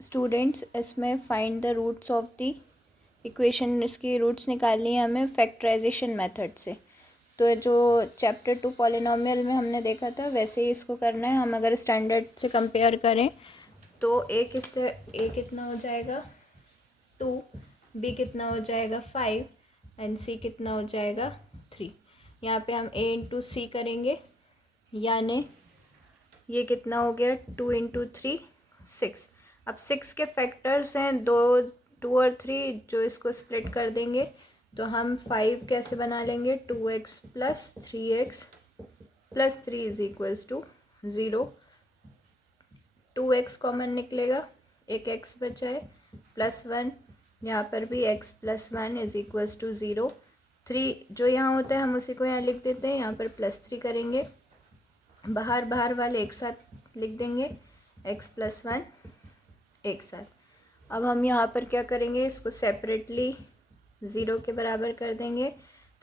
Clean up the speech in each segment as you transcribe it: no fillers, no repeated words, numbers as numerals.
Students इसमें find the roots of the equation, इसकी roots निकालनी है हमें फैक्टराइजेशन मेथड से। तो जो चैप्टर 2 पॉलिनोमियल में हमने देखा था वैसे ही इसको करना है। हम अगर स्टैंडर्ड से कंपेयर करें तो ए कितना हो जाएगा 2, बी कितना हो जाएगा 5 एंड सी कितना हो जाएगा 3। यहाँ पे हम ए इंटू सी करेंगे, यानी ये कितना हो गया 2 इंटू 3 6। अब 6 के फैक्टर्स हैं 2 और 3, जो इसको स्प्लिट कर देंगे तो हम 5 कैसे बना लेंगे 2x plus 3x plus 3 is equals to 0। 2x common निकलेगा, एक x बचा है प्लस 1, यहाँ पर भी x plus 1 is equals to 0। 3 जो यहाँ होता है हम उसी को यहाँ लिख देते हैं, यहाँ पर प्लस 3 करेंगे, बाहर वाले एक साथ लिख देंगे, x प्लस 1 एक साथ। अब हम यहाँ पर क्या करेंगे, इसको सेपरेटली 0 के बराबर कर देंगे।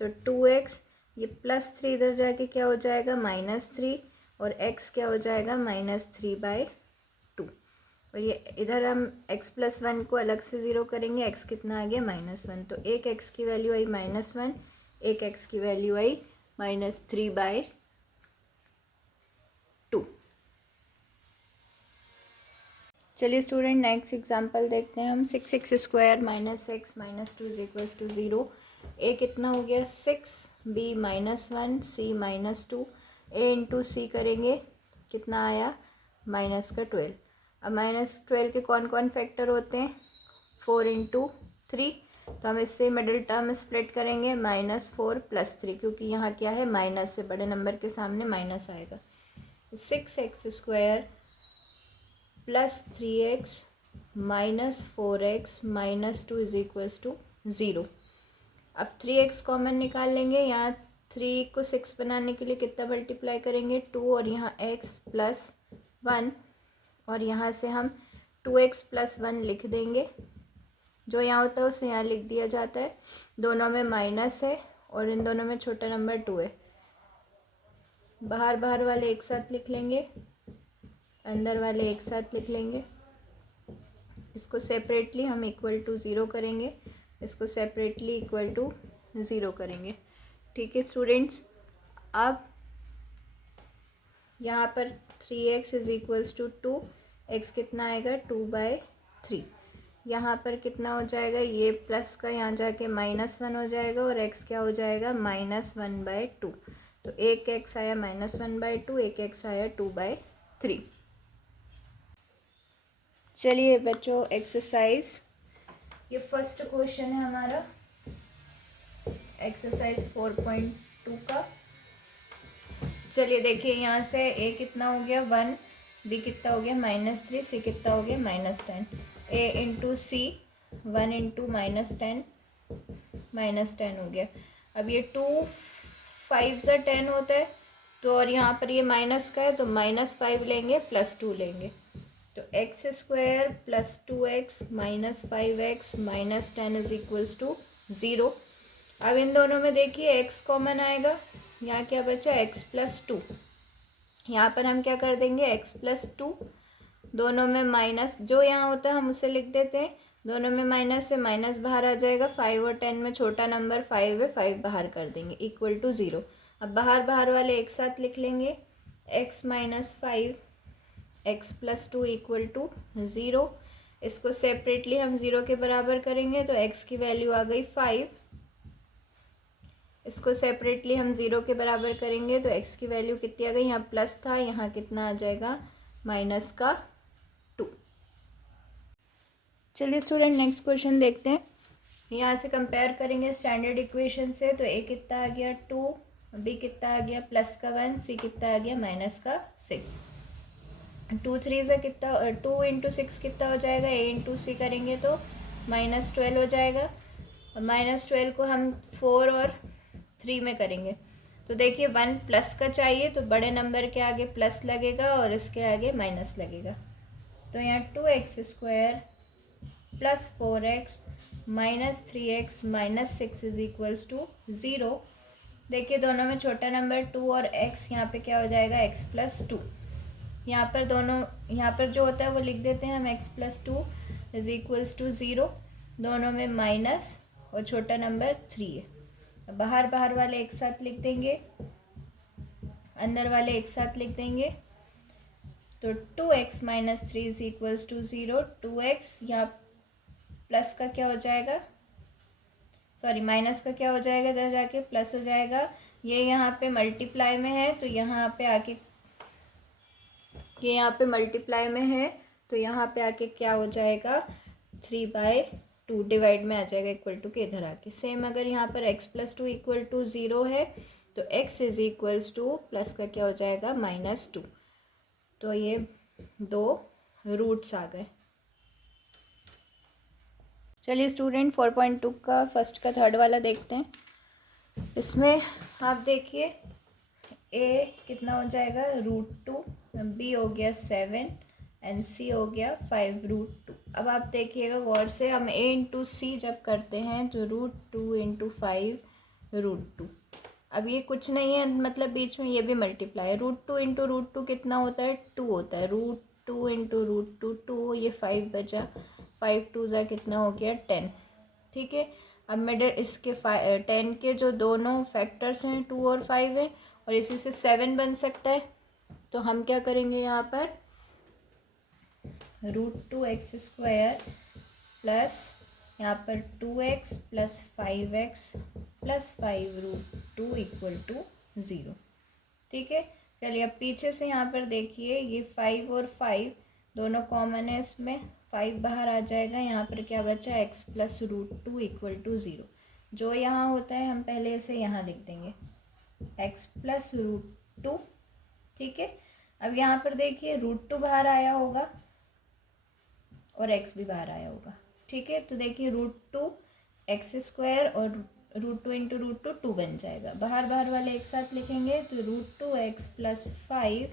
तो 2x, ये प्लस 3 इधर जाके क्या हो जाएगा -3, और x क्या हो जाएगा -3/2। और ये इधर हम x प्लस 1 को अलग से 0 करेंगे, x कितना आ गया -1। तो एक x की वैल्यू आई -1, एक x की वैल्यू आई -3/2। चलिए स्टूडेंट नेक्स्ट एग्जांपल देखते हैं हम। 6x square minus X minus 2 is equals to 0। A कितना हो गया 6, बी -1, सी -2। ए इंटू सी करेंगे, कितना आया -12। अब -12 के कौन कौन फैक्टर होते हैं 4 इंटू 3, तो हम इससे मिडिल टर्म स्प्लिट करेंगे -4 प्लस 3, क्योंकि यहाँ क्या है माइनस है, बड़े नंबर के सामने माइनस आएगा। 6x square plus 3x minus 4x minus 2 is equals to 0। अब 3x कॉमन निकाल लेंगे, यहाँ 3 को 6 बनाने के लिए कितना मल्टीप्लाई करेंगे 2, और यहाँ x प्लस 1, और यहाँ से हम 2x प्लस 1 लिख देंगे। जो यहाँ होता है उसे यहाँ लिख दिया जाता है। दोनों में माइनस है और इन दोनों में छोटा नंबर 2 है। बाहर वाले एक साथ लिख लेंगे, अंदर वाले एक साथ लिख लेंगे। इसको सेपरेटली हम इक्वल टू 0 करेंगे, इसको सेपरेटली इक्वल टू 0 करेंगे। ठीक है स्टूडेंट्स, अब यहाँ पर 3x is equals to 2, x कितना आएगा 2/3। यहाँ पर कितना हो जाएगा, ये प्लस का यहाँ जाके -1 हो जाएगा, और x क्या हो जाएगा -1/2। तो एक x आया -1/2, एक x आया 2/3। चलिए बच्चों एक्सरसाइज, ये फर्स्ट क्वेश्चन है हमारा एक्सरसाइज 4.2 का। चलिए देखिए, यहाँ से a कितना हो गया 1, b कितना हो गया -3, c कितना हो गया -10। a इंटू सी 1 इंटू -10 हो गया। अब ये 2 5 से 10 होता है, तो और यहाँ पर ये माइनस का है तो -5 लेंगे प्लस 2 लेंगे। तो x square plus 2x minus 5x minus 10 is equals to 0। अब इन दोनों में देखिए x कॉमन आएगा, यहाँ क्या बचा x प्लस 2। यहाँ पर हम क्या कर देंगे x प्लस 2, दोनों में माइनस जो यहाँ होता है हम उसे लिख देते हैं। दोनों में माइनस से माइनस बाहर आ जाएगा, 5 और 10 में छोटा नंबर 5 है, 5 बाहर कर देंगे इक्वल टू 0। अब बाहर वाले एक साथ लिख लेंगे, x minus 5 x plus 2 equal to 0। इसको सेपरेटली हम 0 के बराबर करेंगे तो x की वैल्यू आ गई 5। इसको सेपरेटली हम 0 के बराबर करेंगे तो x की वैल्यू कितनी आ गई, यहाँ प्लस था, यहाँ कितना आ जाएगा -2। चलिए स्टूडेंट नेक्स्ट क्वेश्चन देखते हैं। यहाँ से कंपेयर करेंगे स्टैंडर्ड इक्वेशन से। तो a कितना आ गया 2, b कितना आ गया प्लस का 1, c कितना आ गया माइनस का 6। 2 3 से कितना 2 इंटू 6 कितना हो जाएगा, a इंटू सी करेंगे तो -12 हो जाएगा। और -12 को हम 4 और 3 में करेंगे तो देखिए 1 प्लस का चाहिए तो बड़े नंबर के आगे प्लस लगेगा और इसके आगे माइनस लगेगा। तो यहाँ 2x square plus 4x minus 3x minus 6 is equals to 0। देखिए दोनों में छोटा नंबर 2 और x, यहाँ पे क्या हो जाएगा x प्लस 2। यहाँ पर दोनों, यहाँ पर जो होता है वो लिख देते हैं हम x+2 इज इक्वल्स टू 0, दोनों में माइनस और छोटा नंबर 3 है। बाहर बाहर वाले एक साथ लिख देंगे, अंदर वाले एक साथ लिख देंगे, तो 2x minus 3 is equals to 0। 2x यहाँ प्लस का क्या हो जाएगा, सॉरी माइनस का क्या हो जाएगा, इधर जाके प्लस हो जाएगा। ये यहाँ पे मल्टीप्लाई में है तो यहाँ पे आके, ये यहाँ पे मल्टीप्लाई में है तो यहाँ पे आके क्या हो जाएगा, 3/2 डिवाइड में आ जाएगा इक्वल टू के इधर आके। सेम अगर यहाँ पर x+2 इक्वल टू 0 है तो x is equals two plus का क्या हो जाएगा, -2। तो ये दो रूट्स आ गए। चलिए स्टूडेंट 4.2 का फर्स्ट का थर्ड वाला देखते हैं। इसमें आप देखिए a कितना हो जाएगा, √2, b हो गया 7 एंड c हो गया 5√2। अब आप देखिएगा गौर से, हम a इंटू सी जब करते हैं तो √2 इंटू 5√2। अब ये कुछ नहीं है, मतलब बीच में ये भी मल्टीप्लाई है। √2 इंटू √2 कितना होता है, 2 होता है। √2 इंटू √2 2, ये 5 बचा, 5 2 ज़ा कितना हो गया 10। ठीक है, अब मिडल इसके 10 के जो दोनों फैक्टर्स हैं 2 और 5 है और इसी से 7 बन सकता है। तो हम क्या करेंगे यहाँ पर, √2x² प्लस यहाँ पर 2x plus 5x plus 5√2 equal to 0। ठीक है, चलिए अब पीछे से यहाँ पर देखिए, ये 5 और 5 दोनों कॉमन है, इसमें 5 बाहर आ जाएगा। यहाँ पर क्या बचा, x प्लस √2 इक्वल टू 0। जो यहाँ होता है हम पहले इसे यहाँ लिख देंगे, x प्लस √2। ठीक है, अब यहाँ पर देखिए √2 बाहर आया होगा और x भी बाहर आया होगा। ठीक है, तो देखिए √2x² और √2 इंटू √2 2 बन जाएगा। बाहर बाहर वाले एक साथ लिखेंगे तो √2x प्लस 5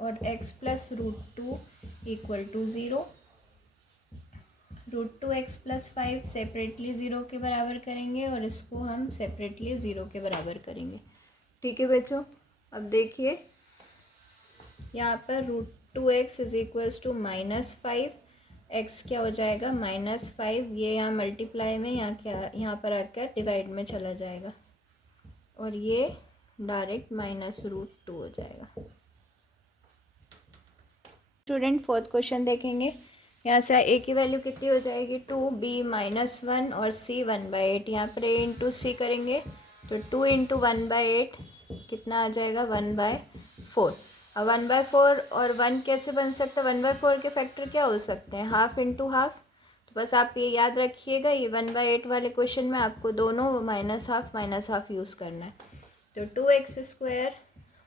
और x plus √2 equal to 0। √2x plus 5 separately 0 के बराबर करेंगे और इसको हम सेपरेटली 0 के बराबर करेंगे। ठीक है बच्चों, अब देखिए यहाँ पर √2x is equals to -5, x क्या हो जाएगा -5, ये यहाँ मल्टीप्लाई में, यहाँ क्या, यहाँ पर आकर डिवाइड में चला जाएगा और ये डायरेक्ट -√2 हो जाएगा। स्टूडेंट फोर्थ क्वेश्चन देखेंगे। यहाँ से a की वैल्यू कितनी हो जाएगी, 2, b -1 और c 1/8। यहाँ पर a इंटू सी करेंगे तो 2 इंटू 1/8 कितना आ जाएगा, 1/4। अब 1/4 और 1 कैसे बन सकता है, 1/4 के फैक्टर क्या हो सकते हैं, हाफ इंटू हाफ। तो बस आप ये याद रखिएगा, ये 1/8 वाले क्वेश्चन में आपको दोनों -हाफ यूज़ करना है। तो 2x²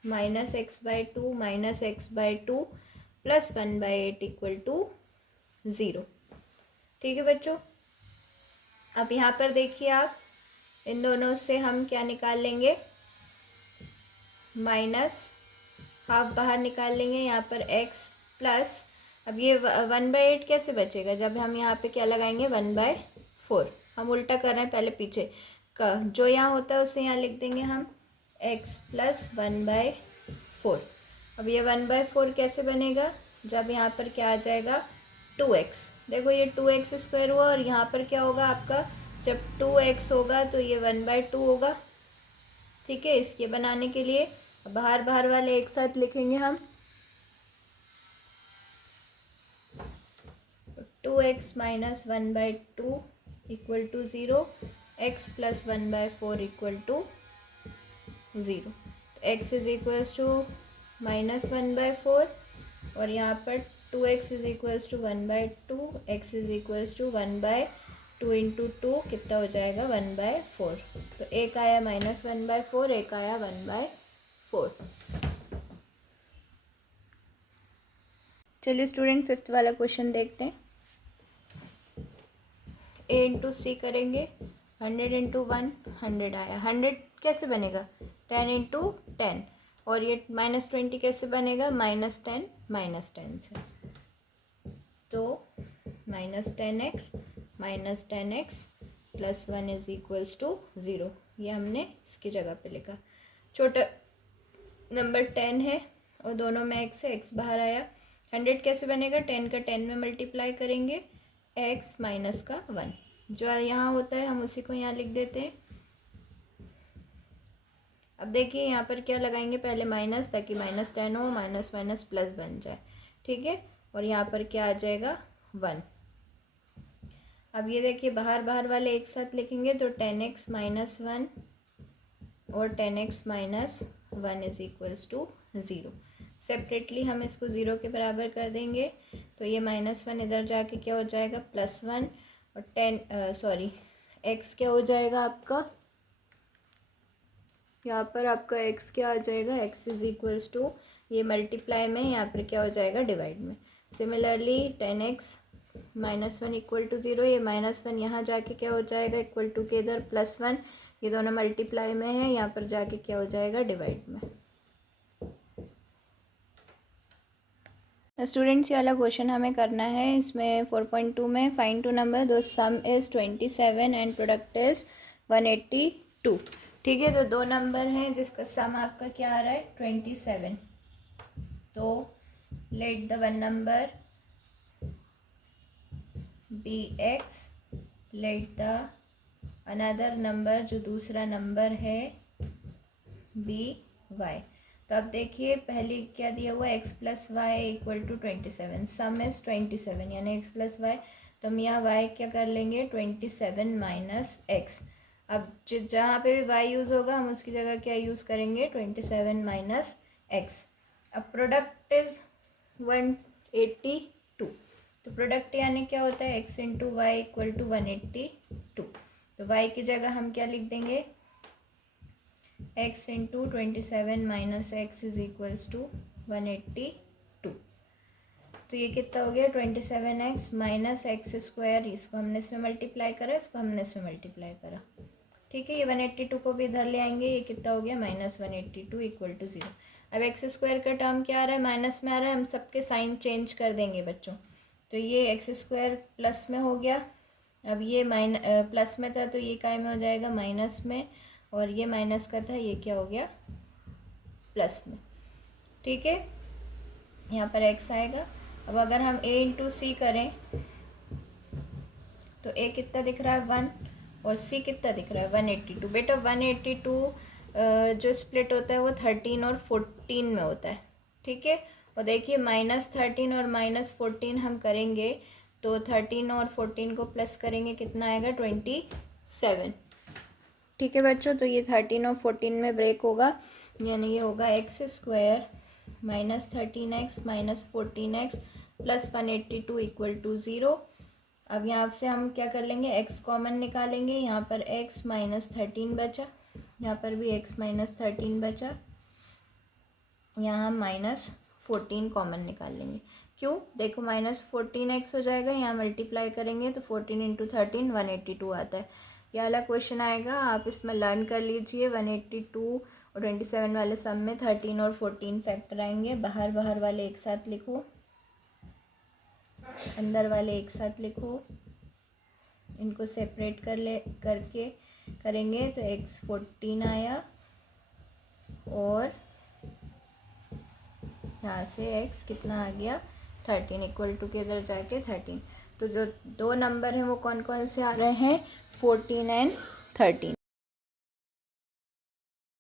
-x/2 -x/2 plus 1/8 equal to 0। ठीक है बच्चों, अब यहाँ पर देखिए आप, इन दोनों से हम क्या निकाल लेंगे, -हाफ बाहर निकाल लेंगे। यहाँ पर x प्लस, अब ये 1/8 कैसे बचेगा, जब हम यहाँ पे क्या लगाएंगे, 1/4। हम उल्टा कर रहे हैं, पहले पीछे का जो यहाँ होता है उसे यहाँ लिख देंगे हम, x प्लस 1/4। अब ये 1/4 कैसे बनेगा, जब यहाँ पर क्या आ जाएगा, 2x। देखो ये 2x² हुआ और यहाँ पर क्या होगा आपका, जब 2x होगा तो ये 1/2 होगा। ठीक है, इसके बनाने के लिए बाहर बाहर वाले एक साथ लिखेंगे हम, 2x minus 1/2 equal to 0, x plus 1/4 equal to 0। x is equals to -1/4 और यहाँ पर 2x is equals to 1/2, x is equals to 1/2 into 2 कितना हो जाएगा, 1/4। तो एक आया -1/4, एक आया 1/4। चलिए स्टूडेंट फिफ्थ वाला क्वेश्चन देखते हैं। a इंटू सी करेंगे, 100 इंटू 1 100 आया। 100 कैसे बनेगा, 10 इंटू 10, और ये -20 कैसे बनेगा, -10 -10 से। तो -10x plus 1 is equals to 0, ये हमने इसकी जगह पे लिखा। छोटा नंबर 10 है और दोनों में एक्स है, एक्स बाहर आया। 100 कैसे बनेगा, 10 का 10 में मल्टीप्लाई करेंगे, एक्स माइनस का 1 जो यहाँ होता है हम उसी को यहाँ लिख देते हैं। अब देखिए यहाँ पर क्या लगाएंगे, पहले माइनस, ताकि -10 हो, माइनस माइनस प्लस बन जाए, ठीक है। और यहाँ पर क्या आ जाएगा, 1। अब ये देखिए बाहर बाहर वाले एक साथ लिखेंगे तो 10x माइनस 1 और 10x minus 1 is equals to 0। Separately हम इसको 0 के बराबर कर देंगे तो ये -1 इधर जाके क्या हो जाएगा, +1 और x क्या हो जाएगा आपका, यहाँ पर आपका x क्या आ जाएगा, x इज इक्वल्स टू, ये मल्टीप्लाई में, यहाँ पर क्या हो जाएगा, डिवाइड में। Similarly 10x minus 1 equal to 0, ये -1 यहाँ जाके क्या हो जाएगा, इक्वल टू के इधर +1, ये दोनों मल्टीप्लाई में है, यहाँ पर जाके क्या हो जाएगा, डिवाइड में। स्टूडेंट्स ये वाला क्वेश्चन हमें करना है, इसमें 4.2 में फाइंड टू नंबर दो सम इज़ 27 एंड प्रोडक्ट इज़ 182। ठीक है, तो दो नंबर हैं जिसका सम आपका क्या आ रहा है, 27। तो let the one number be X, let the another number जो दूसरा नंबर है बी वाई। तो अब देखिए पहले क्या दिया हुआ है, x plus Y equal to 27, sum is 27 यानी x प्लस वाई। तो हम यहाँ y क्या कर लेंगे, 27 माइनस एक्स। अब जहाँ पे भी y यूज़ होगा हम उसकी जगह क्या यूज़ करेंगे, 27 माइनस एक्स। अब प्रोडक्ट इज 182, तो प्रोडक्ट यानी क्या होता है, x into Y equal to 182। तो y की जगह हम क्या लिख देंगे, x into 27 minus X is equals to 182। तो ये कितना हो गया, 27x माइनस एक्स स्क्वायर, इसको हमने इसमें मल्टीप्लाई करा, इसको हमने इसमें मल्टीप्लाई करा, ठीक है। ये 182 को भी इधर ले आएंगे, ये कितना हो गया, -182 इक्वल टू 0। अब एक्स स्क्वायर का टर्म क्या आ रहा है, माइनस में आ रहा है, हम सबके साइन चेंज कर देंगे बच्चों। तो ये एक्स स्क्वायर प्लस में हो गया, अब ये प्लस में था तो ये काय में हो जाएगा, माइनस में, और ये माइनस का था, ये क्या हो गया, प्लस में, ठीक है। यहाँ पर x आएगा। अब अगर हम a इंटू सी करें तो a कितना दिख रहा है, 1, और c कितना दिख रहा है, 182। बेटा 182 जो स्प्लिट होता है वो 13 और 14 में होता है, ठीक है। और देखिए -13 और -14 हम करेंगे तो 13 और 14 को प्लस करेंगे, कितना आएगा, 27, ठीक है बच्चों। तो ये 13 और 14 में ब्रेक होगा, यानी ये होगा X square minus 13x minus 14x plus 182 equal to 0। अब यहाँ से हम क्या कर लेंगे, x कॉमन निकालेंगे, यहाँ पर x माइनस 13 बचा, यहाँ पर भी x माइनस 13 बचा, यहाँ हम -14 कॉमन निकाल लेंगे। क्यों, देखो -14x हो जाएगा, यहाँ मल्टीप्लाई करेंगे तो 14 इंटू 13 182 आता है। ये वाला क्वेश्चन आएगा, आप इसमें लर्न कर लीजिए। 182 और 27 वाले सम में 13 और 14 फैक्टर आएंगे। बाहर बाहर वाले एक साथ लिखो, अंदर वाले एक साथ लिखो, इनको सेपरेट करके करेंगे तो x 14 आया, और यहाँ से x कितना आ गया, 13 इक्वल टू के इधर जाके 13। तो जो दो नंबर हैं वो कौन कौन से आ रहे हैं, 14 एंड 13।